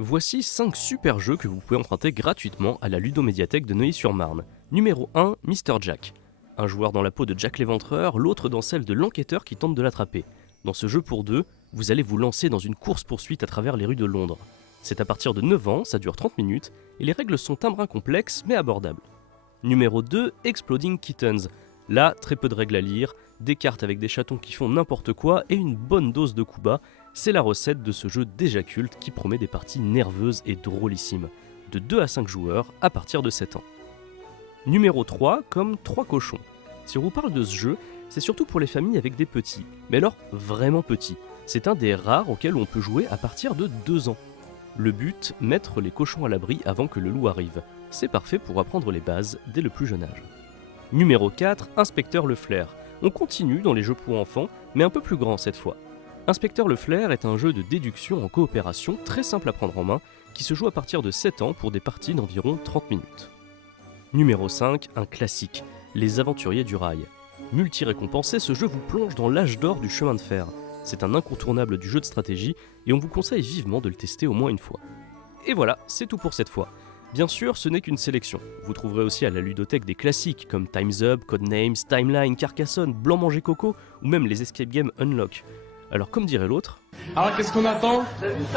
Voici 5 super jeux que vous pouvez emprunter gratuitement à la Ludomédiathèque de Neuilly-sur-Marne. Numéro 1, Mr. Jack. Un joueur dans la peau de Jack l'Éventreur, l'autre dans celle de l'enquêteur qui tente de l'attraper. Dans ce jeu pour deux, vous allez vous lancer dans une course-poursuite à travers les rues de Londres. C'est à partir de 9 ans, ça dure 30 minutes, et les règles sont un brin complexes mais abordables. Numéro 2, Exploding Kittens. Là, très peu de règles à lire, des cartes avec des chatons qui font n'importe quoi et une bonne dose de coups bas, c'est la recette de ce jeu déjà culte qui promet des parties nerveuses et drôlissimes, de 2 à 5 joueurs à partir de 7 ans. Numéro 3, comme 3 cochons. Si on vous parle de ce jeu, c'est surtout pour les familles avec des petits, mais alors vraiment petits. C'est un des rares auxquels on peut jouer à partir de 2 ans. Le but, mettre les cochons à l'abri avant que le loup arrive. C'est parfait pour apprendre les bases dès le plus jeune âge. Numéro 4, Inspecteur Le Flair. On continue dans les jeux pour enfants, mais un peu plus grand cette fois. Inspecteur Le Flair est un jeu de déduction en coopération très simple à prendre en main, qui se joue à partir de 7 ans pour des parties d'environ 30 minutes. Numéro 5, un classique, Les Aventuriers du Rail. Multi-récompensé, ce jeu vous plonge dans l'âge d'or du chemin de fer. C'est un incontournable du jeu de stratégie et on vous conseille vivement de le tester au moins une fois. Et voilà, c'est tout pour cette fois. Bien sûr, ce n'est qu'une sélection. Vous trouverez aussi à la ludothèque des classiques comme Time's Up, Codenames, Timeline, Carcassonne, Blanc Manger Coco ou même les escape games Unlock. Alors comme dirait l'autre... Alors qu'est-ce qu'on attend ?